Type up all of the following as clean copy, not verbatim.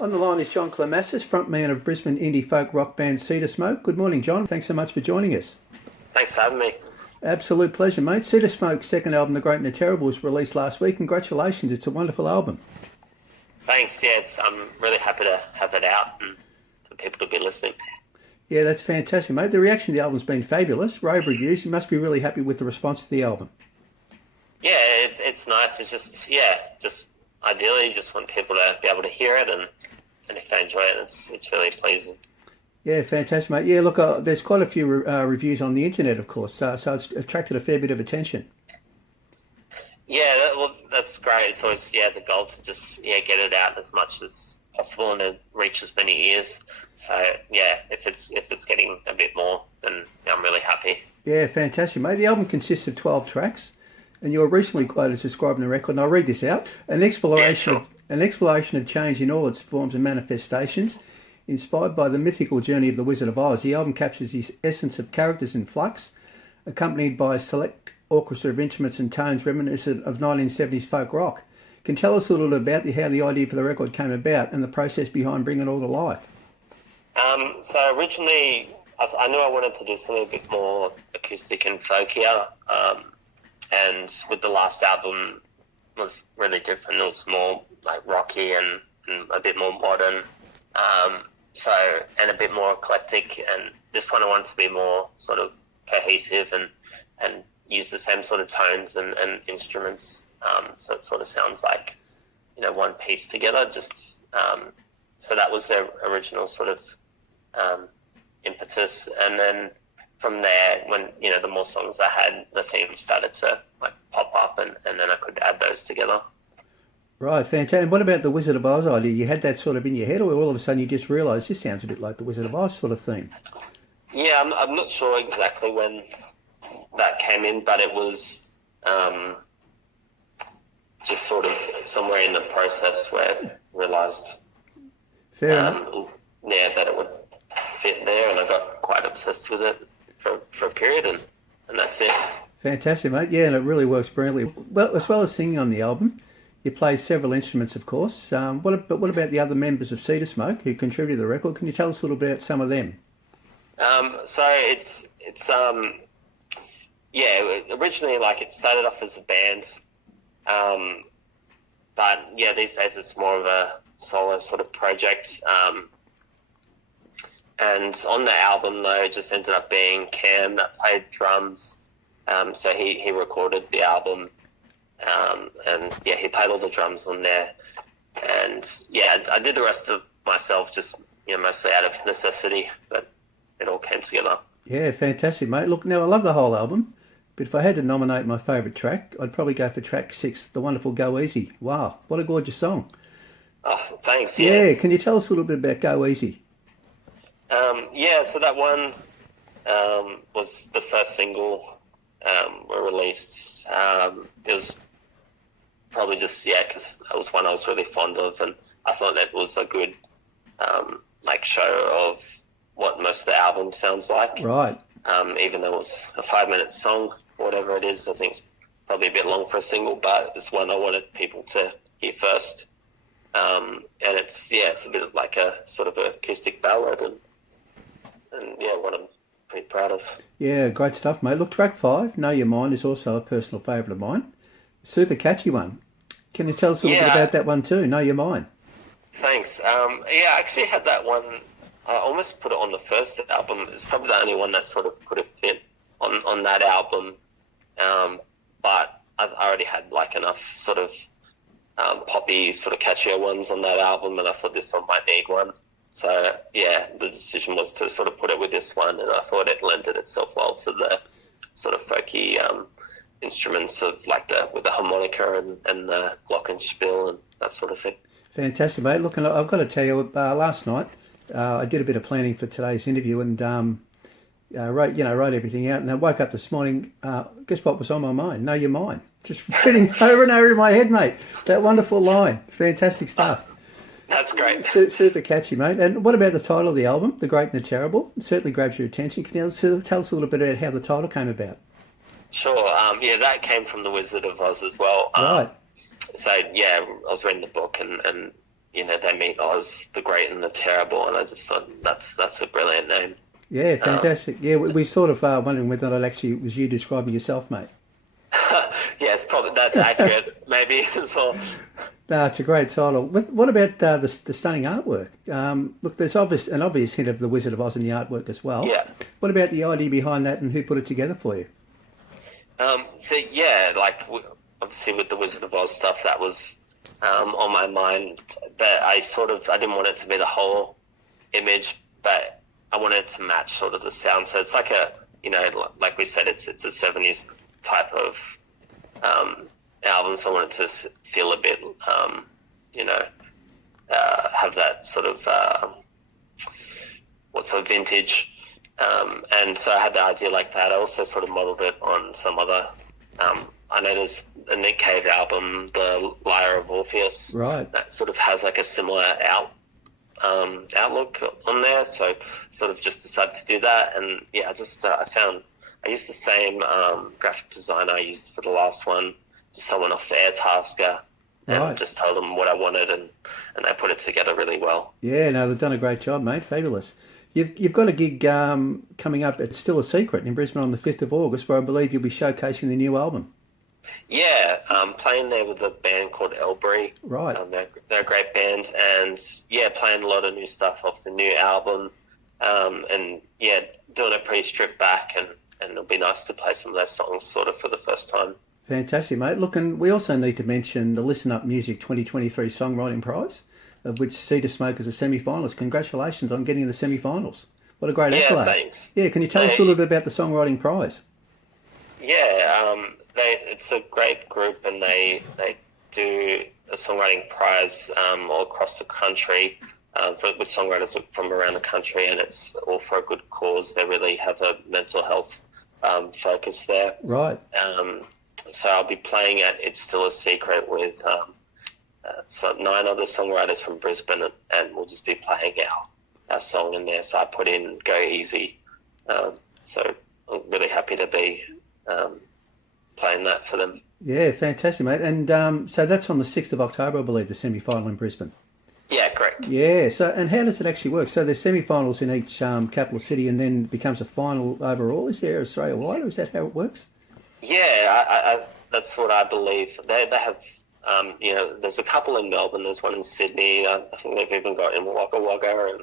On the line is John Cloumassis, frontman of Brisbane indie folk rock band Cedarsmoke. Good morning, John. Thanks so much for joining us. Thanks for having me. Absolute pleasure, mate. Cedarsmoke's second album, The Great and the Terrible, was released last week. Congratulations, it's a wonderful album. Thanks, yeah, I'm really happy to have it out and for people to be listening. Yeah, that's fantastic, mate. The reaction to the album's been fabulous. Rave reviews. You must be really happy with the response to the album. Yeah, it's nice. It's just ideally you just want people to be able to hear it and if they enjoy it, it's really pleasing. Yeah, fantastic, mate. Yeah, look, there's quite a few reviews on the internet, of course, so it's attracted a fair bit of attention. Yeah, that's great. It's always the goal to just get it out as much as possible and then reach as many ears. So if it's getting a bit more, then I'm really happy. Yeah, fantastic, mate. The album consists of 12 tracks, and you were recently quoted as describing the record, and I'll read this out: an exploration of change in all its forms and manifestations. Inspired by the mythical journey of the Wizard of Oz, the album captures the essence of characters in flux, accompanied by a select orchestra of instruments and tones reminiscent of 1970s folk rock. Can you tell us a little bit about how the idea for the record came about and the process behind bringing it all to life? So originally, I knew I wanted to do something a bit more acoustic and folkier, and with the last album, it was really different. It was more like rocky and a bit more modern. And a bit more eclectic, and this one I wanted to be more sort of cohesive and use the same sort of tones and instruments, so it sort of sounds like one piece together. So that was the original sort of impetus, and then from there, when the more songs I had, the theme started to like pop up, and then I could add those together. Right, fantastic. And what about the Wizard of Oz idea? You had that sort of in your head, or all of a sudden you just realised this sounds a bit like the Wizard of Oz sort of theme? Yeah, I'm not sure exactly when that came in, but it was just sort of somewhere in the process where I realised that it would fit there, and I got quite obsessed with it for a period, and that's it. Fantastic, mate. Yeah, and it really works brilliantly. Well, as well as singing on the album, you play several instruments, of course. What about the other members of Cedarsmoke who contributed to the record? Can you tell us a little bit about some of them? So it's originally it started off as a band, but these days it's more of a solo sort of project. And on the album though, it just ended up being Cam that played drums. So he recorded the album. He played all the drums on there, and I did the rest of myself just mostly out of necessity, but it all came together. Yeah, fantastic, mate. Look, now I love the whole album, but if I had to nominate my favourite track, I'd probably go for track 6, the wonderful Go Easy. Wow, what a gorgeous song. Oh, thanks. Yeah, can you tell us a little bit about Go Easy? So that one was the first single we released. It was probably just because that was one I was really fond of, and I thought that was a good show of what most of the album sounds like. Right. Even though it was a 5-minute song, whatever it is, I think it's probably a bit long for a single, but it's one I wanted people to hear first. And it's a bit like a sort of an acoustic ballad, and what I'm pretty proud of. Yeah, great stuff, mate. Look, track 5, Know Your Mind, is also a personal favourite of mine. Super catchy one. Can you tell us a little bit about that one too, Know Your Mind? Thanks. I actually had that one. I almost put it on the first album. It's probably the only one that sort of could have fit on that album. But I already had enough sort of poppy, sort of catchier ones on that album, and I thought this one might need one. So the decision was to sort of put it with this one, and I thought it lended itself well to the sort of folky instruments of with the harmonica and the glockenspiel and that sort of thing. Fantastic, mate. Look, I've got to tell you, last night I did a bit of planning for today's interview and wrote everything out. And I woke up this morning. Guess what was on my mind? Know Your Mind. Just reading over and over in my head, mate. That wonderful line. Fantastic stuff. That's great. Super catchy, mate. And what about the title of the album, The Great and the Terrible? It certainly grabs your attention. Can you tell us a little bit about how the title came about? Sure. That came from The Wizard of Oz as well. Right. So, I was reading the book and they meet Oz, the great and the terrible, and I just thought that's a brilliant name. Yeah, fantastic. Yeah, we sort of wondering whether that actually was you describing yourself, mate. Yeah, it's probably that's accurate, maybe as well. No, it's a great title. What about the stunning artwork? Look, there's an obvious hint of the Wizard of Oz in the artwork as well. Yeah. What about the idea behind that, and who put it together for you? So yeah, like obviously with the Wizard of Oz stuff, that was on my mind. But I didn't want it to be the whole image, but I wanted it to match sort of the sound. So it's like like we said, it's a 70s type of album. So I wanted to feel a bit, have that sort of vintage. And so I had the idea like that. I also sort of modeled it on some other. I know there's a Nick Cave album, The Lyre of Orpheus, right? That sort of has like a similar outlook on there. So sort of just decided to do that, and yeah, I used the same graphic designer I used for the last one. Just someone off the Airtasker, and just told them what I wanted, and they put it together really well. Yeah, no, they've done a great job, mate. Fabulous. You've got a gig coming up. It's still a secret in Brisbane on the 5th of August, where I believe you'll be showcasing the new album. Yeah, playing there with a band called Elbury. Right. They're a great band, and yeah, playing a lot of new stuff off the new album, and yeah, doing it pretty stripped back, and it'll be nice to play some of those songs sort of for the first time. Fantastic, mate. Look, and we also need to mention the Listen Up Music 2023 Songwriting Prize, of which Cedarsmoke is a semi-finalist. Congratulations on getting the semi-finals. What a great accolade. Yeah, thanks. Yeah, can you tell us a little bit about the Songwriting Prize? Yeah, it's a great group, and they do a songwriting prize all across the country with songwriters from around the country, and it's all for a good cause. They really have a mental health focus there. Right. So I'll be playing at It's Still a Secret with 9 other songwriters from Brisbane, and we'll just be playing our song in there. So I put in Go Easy. So I'm really happy to be playing that for them. Yeah, fantastic, mate. And so that's on the 6th of October, I believe, the semi-final in Brisbane. Yeah, correct. Yeah, so and how does it actually work? So there's semi-finals in each capital city, and then becomes a final overall. Is there Australia-wide, or is that how it works? Yeah, I that's what I believe. They have, there's a couple in Melbourne. There's one in Sydney. I think they've even got in Wagga Wagga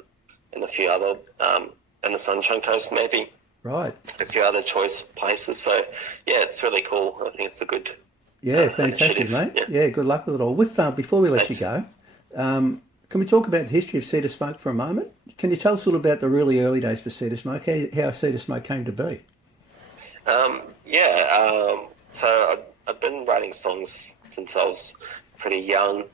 and a few other, and the Sunshine Coast maybe. Right. A few other choice places. So yeah, it's really cool. I think it's a good. Yeah, fantastic, mate. Yeah, good luck with it all. Before we let you go, can we talk about the history of Cedarsmoke for a moment? Can you tell us a little about the really early days for Cedarsmoke, how Cedarsmoke came to be? So I've been writing songs since I was pretty young,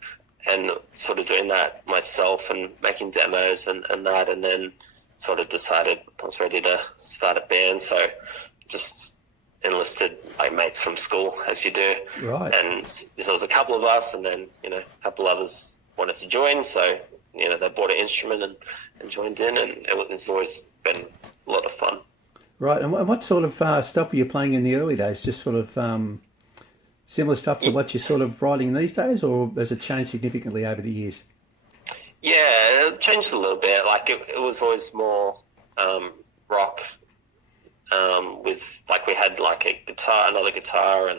and sort of doing that myself and making demos and that, and then sort of decided I was ready to start a band. So just enlisted like mates from school, as you do. Right. And there was a couple of us, and then a couple others wanted to join. So they bought an instrument and joined in, and it's always been a lot of fun. Right, and what sort of stuff were you playing in the early days? Just sort of similar stuff to what you're sort of writing these days, or has it changed significantly over the years? Yeah, it changed a little bit. Like it was always more rock, with like we had like a guitar, another guitar,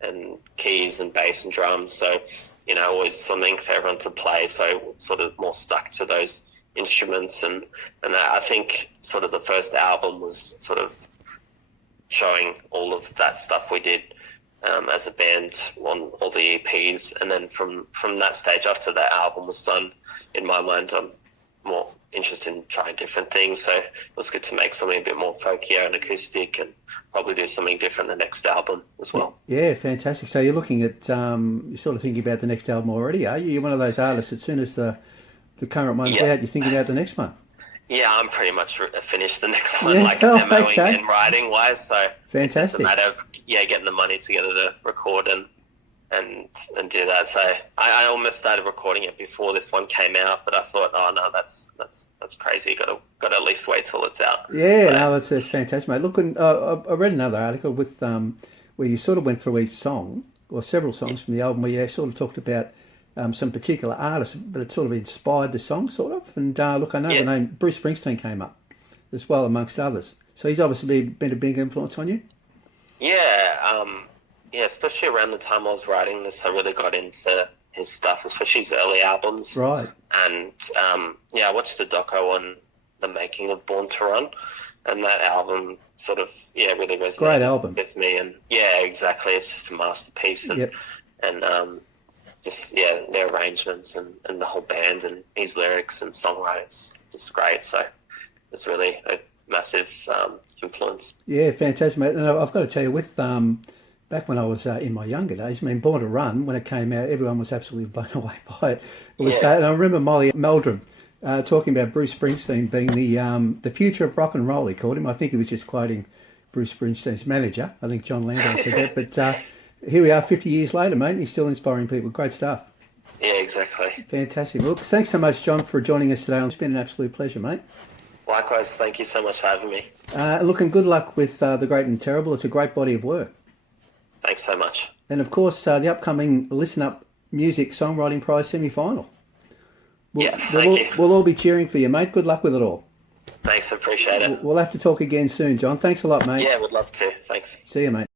and keys and bass and drums. So always something for everyone to play. So sort of more stuck to those instruments, and I think sort of the first album was sort of showing all of that stuff we did as a band on all the EPs, and then from that stage, after that album was done, in my mind I'm more interested in trying different things, so it was good to make something a bit more folkier and acoustic, and probably do something different the next album as well. Yeah, fantastic. So you're looking at you're sort of thinking about the next album already, are you? You're one of those artists, as soon as the current one's out, you're thinking about the next one. Yeah, I'm pretty much finished the next one, demoing and writing wise. So fantastic. It's just a matter of getting the money together to record and do that. So I almost started recording it before this one came out, but I thought, oh no, that's crazy. Got to at least wait till it's out. Yeah, no, it's fantastic, mate. Look, I read another article with where you sort of went through each song or several songs from the album, where you sort of talked about some particular artists, but it sort of inspired the song, sort of. And look, I know Yeah. the name Bruce Springsteen came up as well, amongst others. So he's obviously been a big influence on you. Yeah, especially around the time I was writing this, I really got into his stuff, especially his early albums. Right. And I watched the doco on the making of Born to Run, and that album sort of really resonated Great album. with me. And exactly, it's just a masterpiece. And Yep. their arrangements and the whole band and his lyrics and songwriters, just great. So it's really a massive influence. Yeah, fantastic, mate. And I've got to tell you, with back when I was in my younger days, I mean, Born to Run, when it came out, everyone was absolutely blown away by it. It was, and I remember Molly Meldrum talking about Bruce Springsteen being the future of rock and roll, he called him. I think he was just quoting Bruce Springsteen's manager. I think John Landau said that. But here we are 50 years later, mate, and he's still inspiring people. Great stuff. Yeah, exactly. Fantastic. Look, thanks so much, John, for joining us today. It's been an absolute pleasure, mate. Likewise, thank you so much for having me. Look, and good luck with The Great and Terrible. It's a great body of work. Thanks so much. And of course, the upcoming Listen Up Music Songwriting Prize semi-final. Thank you. We'll all be cheering for you, mate. Good luck with it all. Thanks, appreciate it. We'll have to talk again soon, John. Thanks a lot, mate. Yeah, would love to. Thanks. See you, mate.